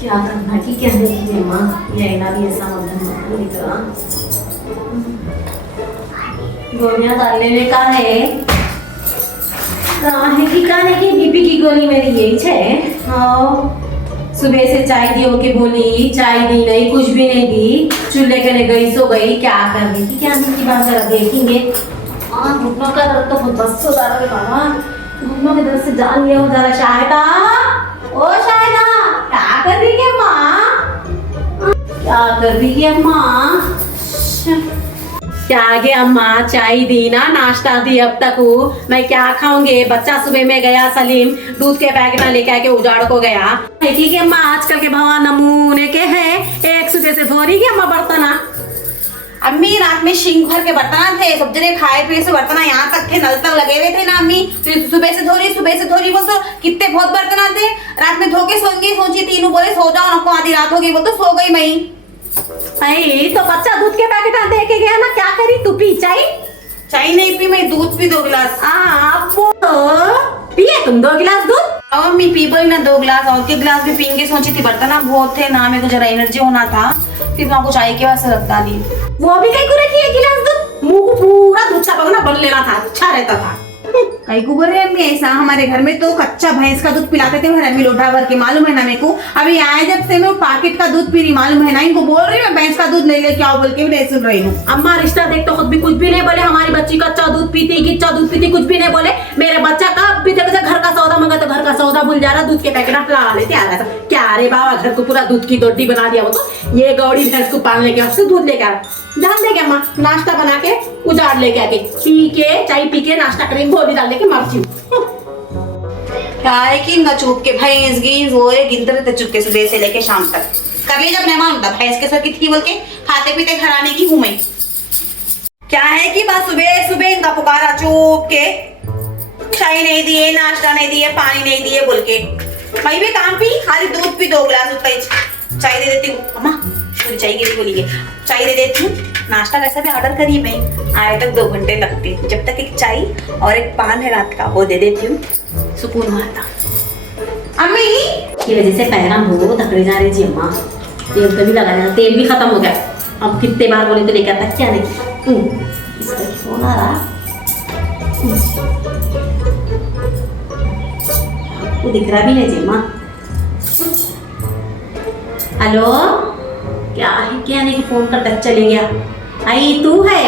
क्या करना की क्या देखिए माँ यायला भी ऐसा मध्यम निकला गोलियां डालने का है कहाँ है कि कहाँ है कि बीपी की गोली मेरी यही है। हाँ सुबह से चाय दियो के बोली चाय दी नहीं कुछ भी नहीं दी चूल्हे के लिए गई सो गई क्या कर रही थी क्या नहीं की बात जरा देखेंगे। हाँ घुटनों का दर्द तो बहुत बस हो जा रहा है बाबा घुटनों के दर्द से जान लिया हो जा रहा। शायदा ओ शायदा क्या कर रही है माँ क्या कर रही है माँ क्या आगे अम्मा चाय दी ना नाश्ता दी अब तक हूँ मैं क्या खाऊंगे। बच्चा सुबह में गया सलीम दूध के पैकेट लेके आके उजाड़ को गया। ठीक है अम्मा आजकल के भाव नमूने के हैं एक सुबह से धो रही है अम्मा बर्तना। अम्मी रात में सिंक भर के बर्तन थे सब जने खाए पिए से बर्तन यहाँ तक थे नल तक लगे हुए थे ना अम्मी फिर सुबह से धो रही बोल तो कितने बहुत बर्तन थे रात में धो के सोएंगे सोची तीनों बोले सो जाओ नको आधी रात होगी वो तो सो गई मैं तो बच्चा दूध के पैकेट दे के गया ना क्या करी तू पी चाय नहीं पी मैं दूध पी 2 गिलास पिए तुम 2 गिलास दूध अब अम्मी पी बोली ना 2 गिलास और के गिलास भी पीएंगे सोची थी बर्तन बहुत थे ना मेरे को जरा एनर्जी होना था फिर मैं आपको चाय के वास्ते रखता दी वो भी कहीं को रखी है गिलास दूध मुंह को पूरा दूध छापा बन लेना था अच्छा रहता था। कई को बोल रहे अम्मी ऐसा हमारे घर में तो कच्चा भैंस का दूध पिलाते थे हर अम्मी लोटा भर के मालूम है ना मेरे को अभी आए जब से मैं पैकेट का दूध पी रही मालूम है ना इनको बोल रही मैं भैंस का दूध ले ले क्या बोल के भी नहीं सुन रही हूँ। अम्मा रिश्ता देख तो खुद भी कुछ भी नहीं बोले हमारी बच्ची कच्चा दूध पीती गिच्चा दूध पीती कुछ भी नहीं बोले मेरे बच्चा का अभी तक घर का सौदा मंगा तो घर का सौदा भूल जा रहा दूध के पैकेट ला लेते आ रहा था क्या अरे बाबा घर को पूरा दूध की दोडी बना दिया वो तो ये गौड़ी भैंस को पालने के वास्ते दूध लेके आ ध्यान दे अम्मा नाश्ता बना के उजाड़ लेके आके पी के चाय पी के नाश्ता करेंगे गोली डाल के मरती हूँ क्या है कि इनका चुप के भैंस गिन वो गिनते रहते चुपके सुबह से लेके शाम तक कर ली जब मेहमान होता भैंस के सर की थी बोल के खाते पीते घराने की हूँ मैं क्या है कि बस सुबह सुबह इनका पुकारा चुप के चाय नहीं दिए नाश्ता नहीं दिए पानी नहीं दिए बोल के मैं भी काम पी खाली दूध पी 2 गिलास उतना ही चाय दे देती हूँ अम्मा चाय की बोलिए चाय दे देती हूँ नाश्ता वैसा भी ऑर्डर करिए मैं आए तक 2 घंटे लगते जब तक एक चाय और एक पान है रात का वो दे देती हूँ सुकून आता। अम्मी की वजह से पैराम हो धकड़े जा रहे जी अम्मा तेल तो भी लगाया तेल भी खत्म हो गया अब कितने बार बोले तो लेकर आता क्या नहीं इसका फोन आ रहा आपको दिख रहा भी नहीं जी अम्मा। हेलो क्या है क्या नहीं फोन करता चले गया आई तू है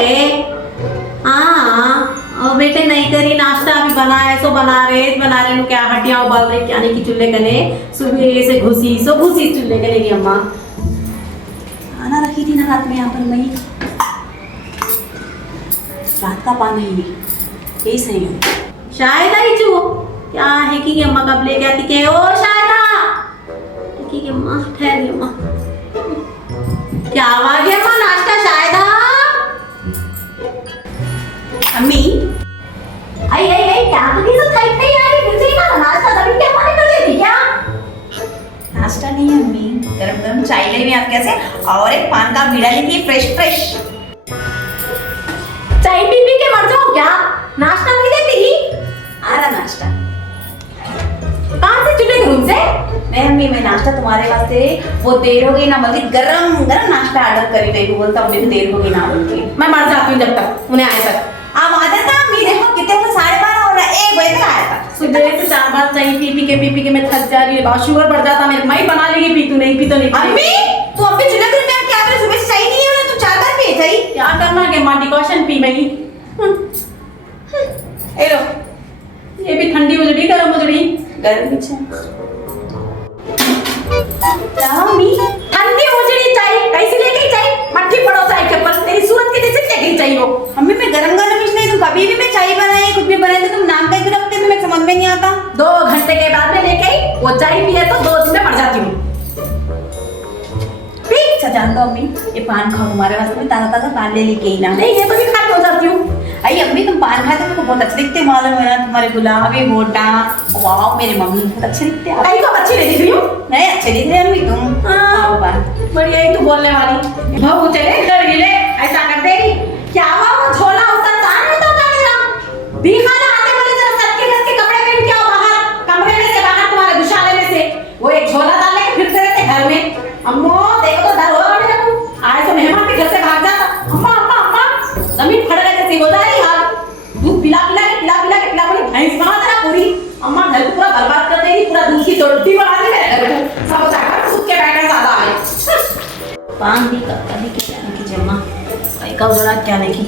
हाँ और बेटे नहीं करी नाश्ता अभी बनाए सो बना रहे क्या हड्डियां उबाल रहे क्या नहीं की चूल्हे कने सुबह से घुसी चूल्हे कने की अम्मा खाना रखी थी ना रात में यहाँ पर मैं रात का पानी यही सही है शायद आई चू क्या है कि अम्मा कब ले गया थी ओ शायदा कि अम्मा ठहरी अम्मा क्या आवाज है अम्मा नाश्ता शायदा अम्मी आई क्या करी तो खाई नहीं आ रही फिर से ना नाश्ता तभी क्या पानी कर देती क्या नाश्ता नहीं है अम्मी गरम गरम चाय लेने आप कैसे और एक पान का बीड़ा लेके फ्रेश चाय पी पी के मर जाओ क्या नाश्ता नहीं देती आ रहा नाश्ता कहाँ से चुने रूम से नहीं अम्मी मैं नाश्ता तुम्हारे वास्ते वो देर हो गई ना बल्कि गरम गरम नाश्ता ऑर्डर करी नहीं बोलता अम्मी को देर हो गई ना बोल के मैं मर जाती हूँ जब तक उन्हें आए तक आप आ जाता अम्मी देखो कितने को 12:30 हो रहा है 1 बजे तक आया था सुबह से 4 बार चाय पी के मैं थक जा रही है शुगर बढ़ जाता मेरे मैं बना लेगी पी तू नहीं पी तो नहीं अम्मी तू अभी चूल्हे पर मैं क्या करे सुबह से चाय नहीं है ना तू 4 बार पी चाय क्या करना के मां डिकॉशन पी मैं ए लो ये भी ठंडी उजड़ी गरम उजड़ी गरम पीछे मम्मी ठंडी उजड़ी चाय कैसे लेके चाय मट्टी पड़ो चाय के ऊपर तेरी सूरत के जैसे लेके चाहिए वो अम्मी मैं गरम गरम इसलिए तुम कभी भी मैं चाय बनाई कुछ भी बनाई तो तुम नाम कैसे रखते हो मैं समझ में नहीं आता 2 घंटे के बाद में लेके आई वो चाय पिए तो 2 दिन में मर जाती हूँ अच्छा जान दो अम्मी ये पान खाओ तुम्हारे वास्ते में ताजा पान ले लेके ही ना नहीं ये तो भी खा के हो जाती हूँ अरे अम्मी तुम पान खाते मेरे को बहुत अच्छे दिखते मालूम है ना तुम्हारे गुलाबी होठा वाह मेरी मम्मी बहुत अच्छे दिखते हैं कहीं को अच्छी नहीं दिख रही हूँ नहीं अच्छे दिख रहे अम्मी तुम हाँ बढ़िया ही तू बोलने वाली भाव चले डर गिले ऐसा कर दे क्या हुआ वो झोला उतर कहाँ नहीं तो मेरा दिखाना आते बोले जरा सबके घर के कपड़े पहन के आओ बाहर कमरे में से बाहर तुम्हारे दुशाले में से वो एक झोला डाल के फिरते रहते घर पान भी का अभी क्या की जमा कई का जरा क्या नहीं की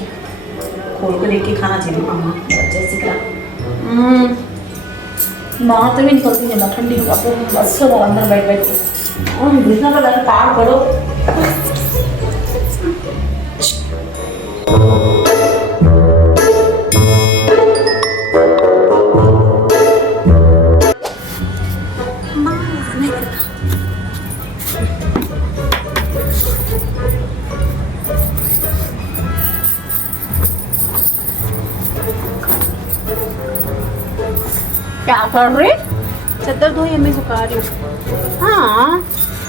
खोल को देख के खाना चाहिए मामा बच्चे से क्या बाहर तो भी निकलती है ठंडी बस हो अंदर बैठ बैठ के दूसरा का लगा काम करो क्या कर रही चद्दर धोई अम्मी सुखा रही हूँ। हाँ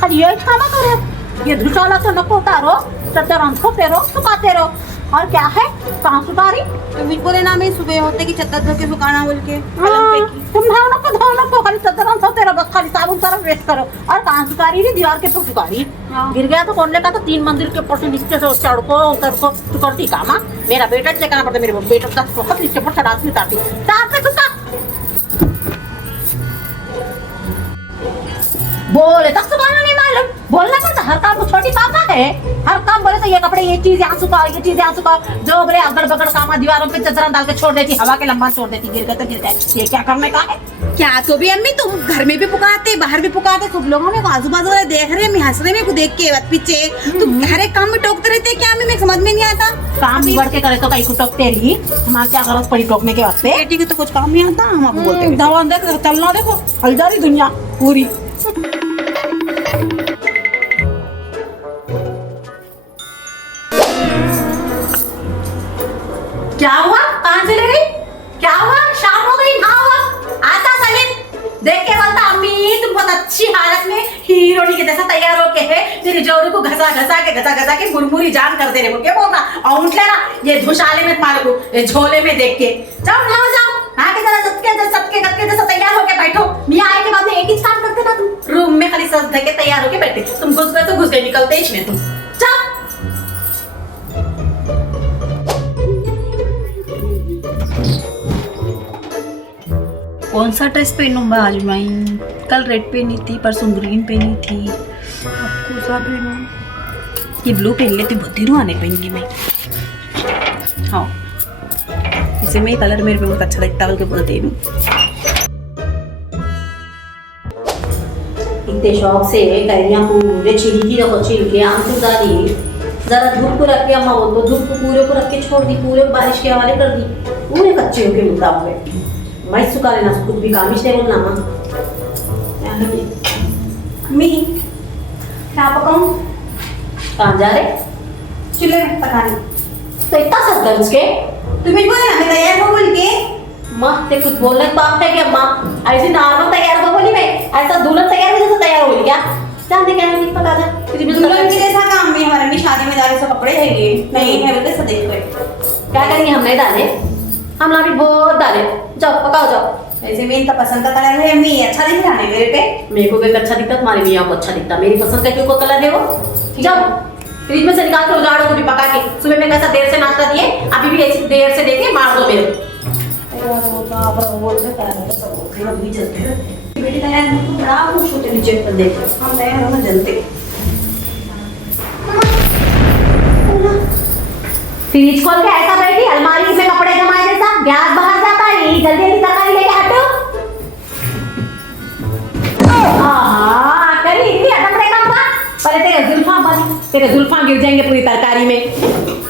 अरे ये खाना करे ये धुसाला तो नको उतारो चद्दर अंधोते रहो सुखाते रहो और क्या है कहाँ सुधारी तो मुझ बोले ना मैं सुबह होते कि चद्दर धो के सुखाना बोल के तुम धाव नको खाली चद्दर अंधोते रहो बस खाली साबुन तरफ वेस्ट करो और कहाँ सुधारी नहीं दीवार के ऊपर सुधारी गिर गया तो कौन लेगा तो 3 मंदिर के ऊपर से नीचे से चढ़ को उतर को तू करती काम मेरा बेटा चेकना पड़ता मेरे बेटा 10 वक्त नीचे पर चढ़ाती उतारती साथ में कुत्ता बोले तक सुखाना नहीं मालूम बोलना पड़ता हर काम को छोटी पापा है हर काम बोले तो ये कपड़े ये चीज यहाँ सुखाओ ये चीज यहाँ सुखाओ जो बोले अगड़ बगड़ काम दीवारों पे चदरा डाल के छोड़ देती हवा के लंबा छोड़ देती गिर गए तो गिर गए ये क्या करने का है क्या तो भी अम्मी तुम घर में भी पुकारते बाहर भी पुकारते सब लोग हमें आजू बाजू वाले देख रहे हैं हंस रहे हैं देख के पीछे तुम हर एक काम में टोकते रहते क्या हमें समझ में नहीं आता काम बिगड़ के करे तो कहीं को टोकते रही हमारे क्या गरज पड़ी टोकने के वास्ते बेटी को तो कुछ काम नहीं आता हम आपको बोलते हैं दवा देख चलना देखो हल जा रही दुनिया पूरी क्या हुआ कहाँ चले गई क्या हुआ शाम हो गई हाँ हुआ आता सलीम देख के बोलता अम्मी तुम बहुत अच्छी हालत में हीरोनी के जैसा तैयार हो के है तेरे जोरू को घसा घसा के मुरमुरी जान कर दे रहे हो क्या बोल रहा और उठ लेना ये धुशाले में मारे को ये झोले में देख के जाओ जाओ हाँ के जरा सबके गत्ते जैसा तैयार होके बैठो मियाँ आए के बाद में एक ही काम करते ना तुम रूम में खाली सज धके तैयार होके बैठे तुम घुस गए तो घुस गए निकलते इसमें तुम जाओ कौन सा ड्रेस पहनूंगा आज मैं कल रेड पहनी थी परसों ग्रीन पहनी थी अब कौन सा पहनूं ये ब्लू पहन लेती बहुत दिनों आने पहनगी मैं हाँ इसे में कलर मेरे पे बहुत अच्छा लगता है बोल के बोलते हूँ इतने शौक से कैरियां पूरे छिड़ी थी देखो छिल के आम से डाली जरा धूप को रख के अम्मा बोल तो धूप को पूरे को रख के छोड़ दी पूरे बारिश के हवाले कर दी पूरे कच्चे होके मुद्दा हुए मैं सुखा लेना कुछ भी काम ही नहीं बोलना माँ अम्मी क्या पकाऊं कहाँ जा रहे चूल्हे में पकाने तो इतना सच कर उसके तुम्हें बोले हमें तैयार हो बोल के माँ ते कुछ बोलने का बात है क्या माँ ऐसी नॉर्मल तैयार हो बोली मैं ऐसा दुल्हन तैयार हो जैसे तैयार हो क्या जानते क्या नहीं पका जा दुल्हन के जैसा काम भी हमारे भी शादी में जा रहे सब कपड़े है ये नहीं है बोलते सब देख रहे क्या करेंगे हम नहीं डाले हम ना भी बहुत डाले जाओ पकाओ जाओ वैसे मेरी तो पसंद का कलर है अम्मी अच्छा दिख रहा है मेरे पे मेरे को भी अच्छा दिखता तुम्हारे मियाँ को अच्छा दिखता मेरी पसंद का क्यों कलर है वो जाओ फ्रिज में से निकाल के उजाड़ो को भी पका के सुबह में कैसा देर से नाश्ता दिए अभी भी ऐसी देर से देके मार दो मेरे बेटी तैयार हो तो बड़ा खुश होते नीचे पर देख हम तैयार होना जलते फ्रिज खोल के ऐसा बैठी अलमारी में कपड़े जमाए जैसा गैस बाहर जाता है जल्दी जल्दी तरकारी लेके हटो करी इतनी अटक काम था पहले तेरे जुल्फा गिर जाएंगे पूरी तरकारी में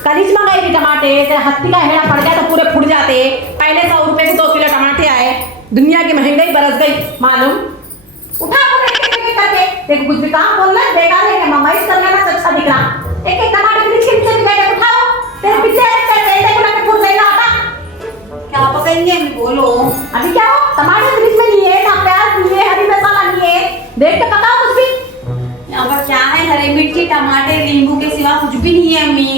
कलीच मंगाई थी टमाटे तेरे हत्ती का हेड़ा पड़ गया तो पूरे फूट जाते पहले 100 रुपए को 2 किलो टमाटे आए दुनिया की महंगाई बरस गई मालूम उठा करके देखो कुछ भी काम बोलना बेकार है मम्माइश कर लेना अच्छा दिख रहा एक टमाटर फ्रिज के पीछे बैठे उठाओ तेरे पीछे ऐसे को लेके फूट जाएगा आटा क्या पकाएंगे अम्मी बोलो अभी क्या हो टमाटर फ्रिज में लिए ना प्याज लिए हरी मसाला लिए देख के पकाओ कुछ भी यहाँ पर क्या है हरी मिर्ची टमाटर नींबू के सिवा कुछ भी नहीं है अम्मी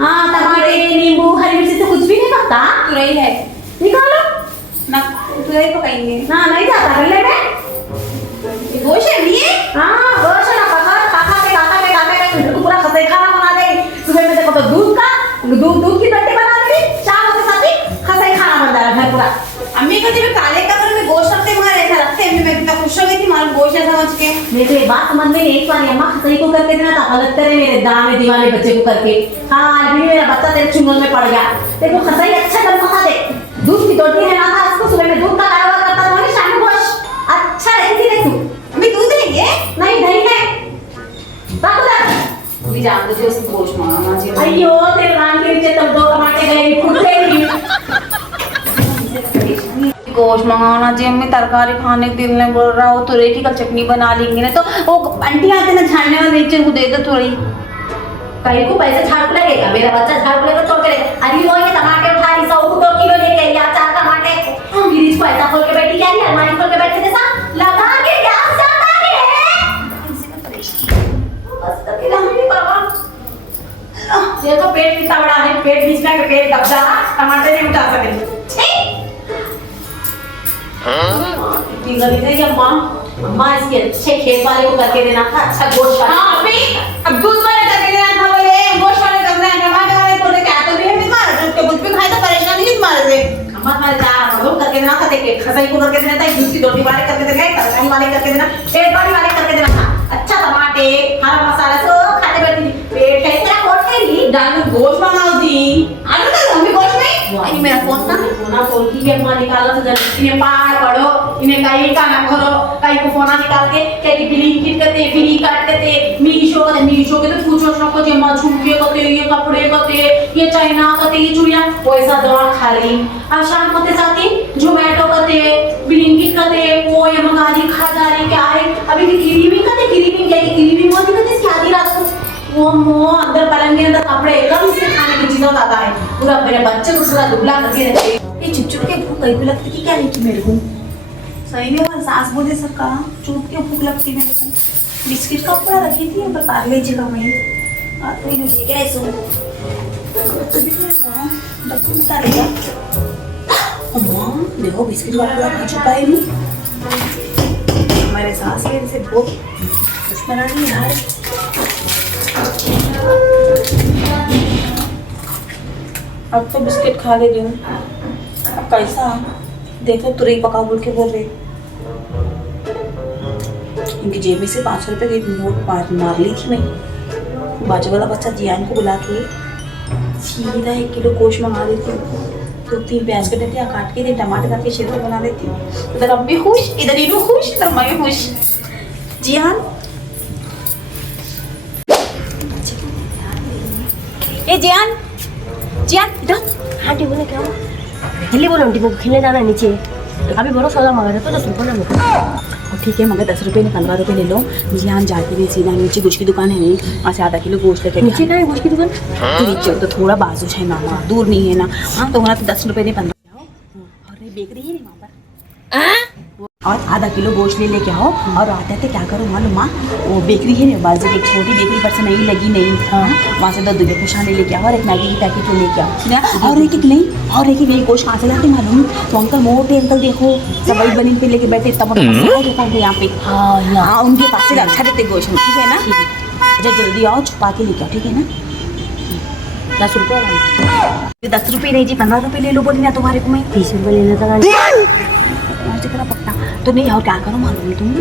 हाँ टमाटर नींबू हरी मिर्ची से कुछ भी नहीं पकता तुरई है निकालो ना तुरई पकाएंगे हाँ नहीं जाता गले में गोश्त है ये हाँ गोश्त ना पका पूरा खसे खाना बना देगी सुबह में देखो तो दूध की रोटी बना देगी शाम के साथ ही खसे खाना बन जा रहा है पूरा अम्मी कहती है काले कपड़े में गोश्त रखते वहाँ रखते मैं इतना खुश हो गई थी मालूम गोश्त है समझ के। मेरे को ये बात समझ में नहीं, एक बार अम्मा खसई को करके देना था, गलत करे मेरे दाने दीवाने बच्चे को करके। हाँ अभी मेरा बच्चा तेरे चुंगल में पड़ गया। देखो खसई अच्छा कर मसा दे, दूध की टोटी लेना था इसको, सुबह में दूध का कारोबार करता था, शाम को गोश्त अच्छा रहती रे तू। अभी दूध है ये नहीं दही है बाबू दा भी जान दो उसको गोश्त मांगना चाहिए। अयो तेरे रान के नीचे तब 2 टमाटे गए फूट गई। गोश्त मंगाना चाहिए अम्मी, तरकारी खाने के दिल नहीं बोल रहा। वो तुरई की कल चटनी बना लेंगे ना, तो वो आंटी आते ना झाड़ने वाले नीचे को दे दो थोड़ी। कहीं को पैसे झाड़ू लगेगा, मेरा बच्चा झाड़ू लेकर छोड़ के अरे वो ये टमाटर उठा रही 100 किलो लेके या 4 टमाटे गिरीश को ऐसा खोल के बैठी क्या नहीं, अलमारी खोल के बैठे थे साहब लगा के गैस जाता है। बस करके लंबी बाबा ये तो पेट कितना बड़ा है, पेट बीच में पेट दब जा, टमाटर नहीं उठा सके। ठीक है माँ, अम्मा इसके अच्छे खेत वाले को करके देना था, अच्छा गोश्त वाला। हाँ अभी अब दूध वाले करके देना था, बोले गोश्त वाले कर रहे हैं, टमाटर वाले बोले क्या तो भी है बीमार, जो कुछ भी खाए तो परेशानी नहीं मार दे। अम्मा तुम्हारे चार मधुर करके देना था, देखिए खसई को करके देना था, दूध की रोटी वाले करके देना, तरकारी वाले करके देना, पेट वाली वाले करके देना था। अच्छा टमाटे हरा मसाला सब खाते बैठी पेट है तेरा कोट है डाल गोश्त बनाओ दी आलू का हम भी गोश्त में अरे मेरा फोन ना फोन की के अम्मा निकालो तो जल्दी इन्हें पार पड़ो, इन्हें कहीं का ना करो, कहीं को फोन निकाल के कहीं बिलिंग किट करते बिलिंग काट करते मीशो के तो पूछो सबको जे अम्मा झुमके करते ये कपड़े करते ये चाइना करते ये चूड़ियां पैसा दवा खा रही। अब शाम होते जाती जोमेटो करते बिलिंग किट करते वो ये मंगा रही खा जा रही क्या है अभी गिरीबिंग करते गिरीबिंग होती करते इसकी आधी रात को वो मो अंदर पलंग के अंदर कपड़े एकदम से खाने की चीजों का आता है, पूरा मेरे बच्चे को पूरा दुबला करके रखते। ये चुप चुप के भूख कहीं भी लगती कि क्या लेती मेरे को सही में और सास बोले सर का चुप के भूख लगती मेरे को। बिस्किट का पूरा रखी थी पर पार्ले जी का मैं और कोई नहीं लेके आई सो तो भी डब्बे में डालेगा। अम्मा देखो बिस्किट वाला पूरा छुपा है नहीं हमारे सास के से बहुत दुश्मन आ रही है यार। अब तो बिस्किट खा ले रही हूँ, अब कैसा देखो तुरई पका बोल के बोल रहे। इनकी जेब में से 500 रुपए की नोट मार ली थी मैं। बाजू वाला बच्चा जियान को बुला के सीधा 1 किलो गोश्त मंगा देती हूँ, 2-3 प्याज के देती काट के टमाटर काट के छिलके बना देती हूँ। इधर अब भी खुश, इधर इनो खुश, इधर मैं खुश। जियान ए जियान जियान इधर हाँ टी बोले क्या जल्दी बोलो आंटी को खेलने जाना है नीचे। अभी बोलो 16 मंगा रहे तो 10 रुपये ना मेरे ठीक है मगर 10 रुपये नहीं 15 रुपये ले लो। जियान जाती हुई सीधा नीचे गोश्त की दुकान है नहीं, वहाँ से आधा किलो गोश्त लेके नीचे का है गोश्त की दुकान। तो नीचे तो थोड़ा बाजू है मामा, दूर नहीं है ना। हाँ तो वहाँ तो 10 रुपये नहीं 15 और ये बेकरी है नहीं वहाँ पर, और आधा किलो गोश्त ले लेके आओ। और आते थे क्या करो मालूम माँ, वो बेकरी है ना बाजू एक छोटी बेकरी पर से नहीं लगी नहीं, हाँ वहाँ से 2 दूल्हे कुशाने लेके आओ और एक मैगी की पैकेट वो लेके आओ। और एक नहीं और एक नहीं गोश्त कहाँ से लाते मालूम, तो अंकल मोटे अंकल देखो सबई बनी पे लेके बैठे तब दुकान पे यहाँ पे, हाँ उनके पास से अच्छा देते गोश्त, ठीक है ना। अच्छा जल्दी आओ छुपा के लेके आओ, ठीक है ना। 10 रुपये 10 रुपये नहीं जी 15 रुपये ले लो बोली ना तुम्हारे को मैं। 30 रुपये ले लेता आंटी पक्का तो नहीं। और क्या करो मालूम तुम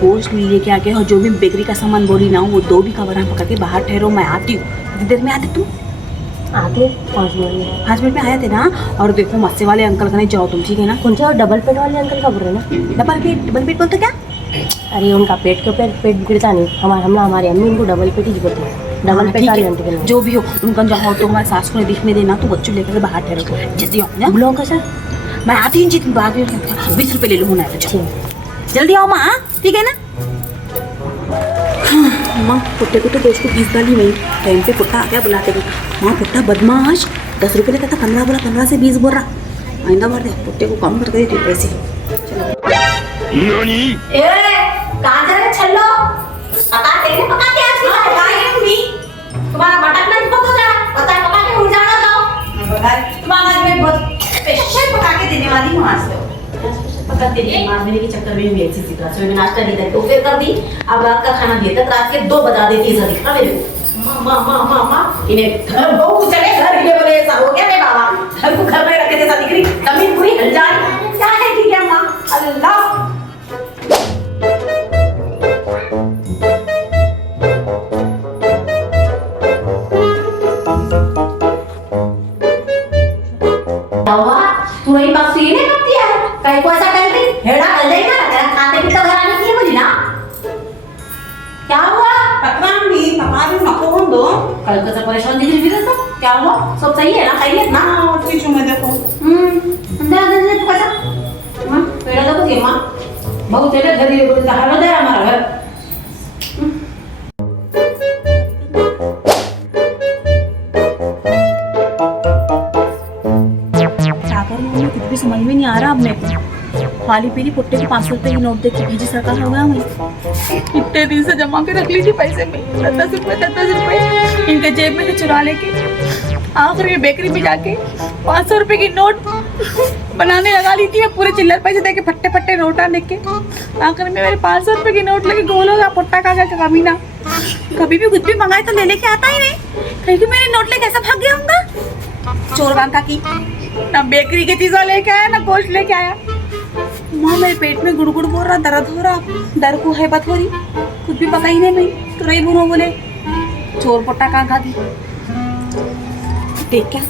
गोश्त लेके आके और जो भी बेकरी का सामान बोली ना वो 2 भी कवर पकड़ के बाहर ठहरो, मैं आती हूँ। कितनी देर में आते तुम? आते 5 मिनट में 5 मिनट में आए थे ना। और देखो मस्से वाले अंकल का नहीं जाओ तुम, ठीक है ना। कौन सा डबल पेट वाले अंकल का बोल रहे ना? डबल पेट बोलते क्या? अरे उनका पेट के ऊपर पेट बिगड़ता नहीं, हमारी अम्मी उनको डबल पेट ही बोलती है। डबल पेट वाले आंटी के जो भी हो उनका जाओ तो हमारे सास को दिखने देना, तो बच्चों लेकर बाहर ठहरो जल्दी आओ ना। ब्लॉक है सर, मैं आती हूँ जितनी बात 20 रुपये ले लो होना है तो जल्दी आओ माँ, ठीक है ना। माँ पुट्टे को तो गोश्त को 20 डाली वही टाइम पे पुट्टा आ गया बुलाते हुए। माँ पुट्टा बदमाश 10 रुपये लेता था, 15 बोला, 15 से 20 बोल रहा। आइंदा बार दे पुट्टे को कम करके देती पैसे। कहाँ जा रहे छल्लो? पका तेरे पका के आज की गाय है तुम्ही तुम्हारा मटन नहीं पका जा पता पका के उड़ जाना तो तुम्हारा आज मैं बहुत स्पेशल पका के देने वाली हूँ आज तो। पका तेरे मार देने के चक्कर में भी ऐसी सी क्लास में नाश्ता नहीं था तो फिर कर दी। अब रात का खाना दिया तक रात के 2 बजा देती है दिखा मेरे को मामा इन्हें घर बहु चले घर ये बोले ऐसा हो गया मेरे बाबा घर को घर में रखे जैसा दिख रही जमीन पूरी हल जाए क्या है कि क्या माँ अल्लाह कैसा परेशान दिख रही है तो क्या हुआ? सब सही है ना? खैरियत ना? हाँ ठीक हूँ मैं, देखो दे तू कैसा पेड़ा देखो के माँ बहुत तेरे घर ये बोलता हालो दे हमारा घर क्या करूँ मैं, कुछ भी समझ में नहीं आ रहा अब मेरे को। खाली पीली पुट्टे की 500 रुपए की नोट देख के बीजी सरकार हो गया मैं। इतने दिन से जमा के रख ली थी पैसे में, 10 रुपए इनके जेब में से चुरा लेके आखिर में बेकरी में जाके 500 रुपए की नोट बनाने लगा ली थी मैं। पूरे चिल्लर पैसे देके फट्टे फट्टे नोटा लेके आखिर में मेरे 500 रुपए की नोट लेके गोल होगा पुट्टा का कमीना। कभी भी कुछ भी मंगाए तो ले लेके आता ही नहीं, कहीं कि मेरे नोट लेके ऐसा भाग गया होगा चोर बांका की। ना बेकरी की चीज़ों लेके आया ना गोश्त लेके आया। माँ मेरे पेट में गुड़गुड़ बोल रहा, दर्द हो रहा, दर्द को है बात हो रही, कुछ भी पका ही नहीं मैं। तो रही बोलो बोले चोर पोटा कहाँ खा दी। देख क्या